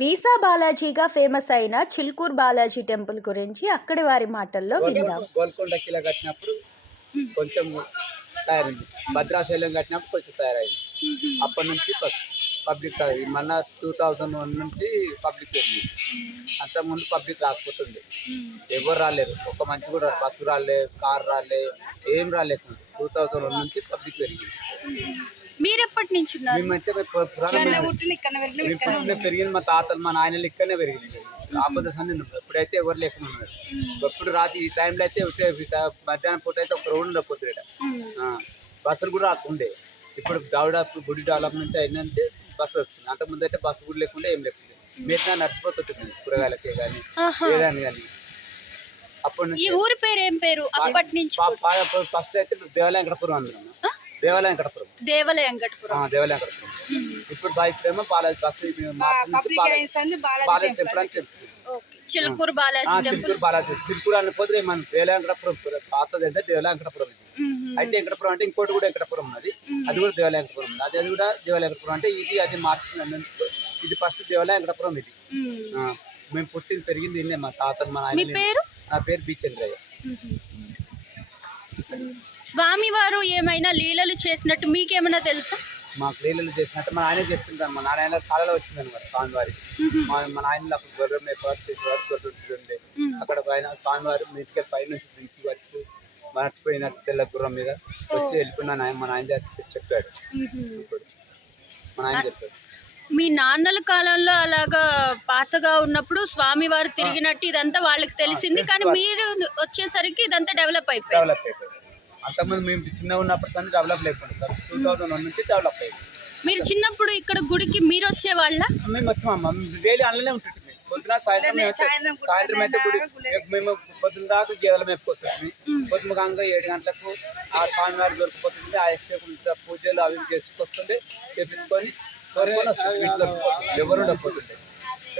Visa బాలాజీగా famous అయిన Chilkur Balaji temple గురించి అక్కడి వారి మాటల్లో విందాం. గోల్కొండ కిలా కట్టినప్పుడు కొంచెం తయారైంది. భద్రాచలం కట్టినప్పుడు కొంచెం తయారైంది. అప్పటి నుంచి పబ్లిక్ మన 2001 నుంచి పబ్లిక్ పెరిగింది. అంతకుముందు పబ్లిక్ రాకపోతుంది, ఎవరు రాలేరు, ఒక మంచి కూడా బస్సు రాలే, కారు రాలే, ఏం రాలేకుండా 2001 నుంచి పబ్లిక్ పెరిగింది. మీరెప్పటి నుంచి మేమైతే పెరిగింది, మా తాతలు మా నాయనలు ఇక్కడనే పెరిగింది. ఆపద సంది ఇప్పుడైతే ఎవరు లేకుండా ఉన్నారు. ఎప్పుడు రాత్రి ఈ టైంలో అయితే మధ్యాహ్నం పూట అయితే ఒక రోడ్డు ఉండకపోతుంది ఇక్కడ. బస్సులు కూడా రాకుండే. ఇప్పుడు గుడి డెవలప్ నుంచి అయిన నుంచి బస్సు వస్తుంది. అంతకుముందు అయితే బస్సు కూడా లేకుండా ఏం లేకుండా మిగతా నడిచిపోతుంటుంది కూరగాయలకే కానీ ఏదాన్ని కానీ. అప్పటి నుంచి ఊరి పేరు ఏం పేరు? అప్పటి నుంచి ఫస్ట్ అయితే దేవాలయంకటపురం అందరం. దేవాలయంకటపురం. ఇప్పుడు ఇప్పుడేమో బాలాజీ బస్సు బాలాజీ టెంపుల్ అని చెప్తుంది. చిలుకూరు బాలాజీ. చిలుకూరు అన్న పోతే మన దేవాలయంకటపురం పాతది అయితే దేవాలయంకటపురం. అయితే వెంకటపురం అంటే ఇంకోటి కూడా వెంకటపురం ఉన్నది, అది కూడా దేవాలయంకటపురం ఉంది. అది కూడా దేవాలయంకటపురం అంటే ఇది అది మార్చింది. ఇది ఫస్ట్ దేవాలయంకటపురం. ఇది మేము పుట్టింది పెరిగింది ఇన్నే. మా తాత మా నాయన. నా పేరు బి చంద్రయ్య. స్వామివారు ఏమైనా లీలలు చేసినట్టు మీకేమైనా తెలుసా? మాకు లీలలు చేసినట్టు మా నాయన చెప్పింటారు. మా నాయన కాలలో వచ్చింది అనమాట స్వామివారికి. మా నాయనలు అప్పుడు గొర్రెం ఏర్పాటు చేసేవారు, గొర్రె ఉండే. అక్కడ పైన స్వామివారు మీటికి పై నుంచి దించి వచ్చి మర్చిపోయిన తెల్ల గుర్రం మీద వచ్చి వెళ్ళిపోయిన మా నాయన చెప్పాడు. మా నాయన చెప్పాడు. మీ నాన్నల కాలంలో అలాగా పాతగా ఉన్నప్పుడు స్వామివారు తిరిగినట్టు ఇదంతా వాళ్ళకి తెలిసింది, కానీ మీరు వచ్చేసరికి ఇదంతా డెవలప్ అయిపోయింది. అంతకుముందు మేము చిన్నగా ఉన్నప్పుడు సార్ డెవలప్ లేకుండా సార్ 2001 నుంచి డెవలప్ అయ్యింది. మీరు చిన్నప్పుడు ఇక్కడ గుడికి మీరు వచ్చేవాళ్ళ? మేము వచ్చామమ్మ, డైలీ అందులోనే ఉంటుంటుంది. పొద్దున సాయంత్రం అయితే గుడి మేము పొద్దున్న దాకా గేదెల మేపుకొస్తుంది. పొద్దునగా 7 గంటలకు ఆ స్వామివారి దొరికిపోతుంది. ఆ యక్ష పూజలు అవి చేసుకొస్తుండే, చేపించుకొని దొరుకుని వస్తుంది. ఎవరు ఉండకపోతుండే,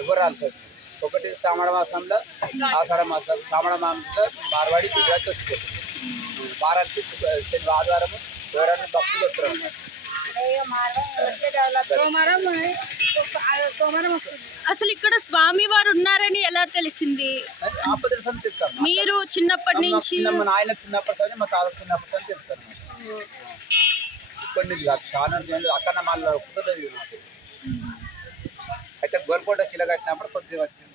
ఎవరు రాలిపోతుంది. ఒకటి శ్రావణ మాసంలో, ఆషాఢ మాసం, శ్రావణ మాసంలో మార్వాడి గుజరాత్ వచ్చిపోతుంది. వారానికి ఆదివారము ఎవరైనా భక్తులు వస్తారు అన్నమాట. అసలు ఇక్కడ స్వామి వారు ఉన్నారని ఎలా తెలిసింది? మీరు చిన్నప్పటి నుంచి? మా నాయన చిన్నప్పటి నుంచి, మా తాత చిన్నప్పటి నుంచి తెలుసు అన్నమాట. ఇప్పటి నుంచి కాదు, చాలా అక్కడ మళ్ళీ కుదరదు నాకు. అయితే గోల్కొండ కిలా కట్టినప్పుడు కొద్దిగా వచ్చింది.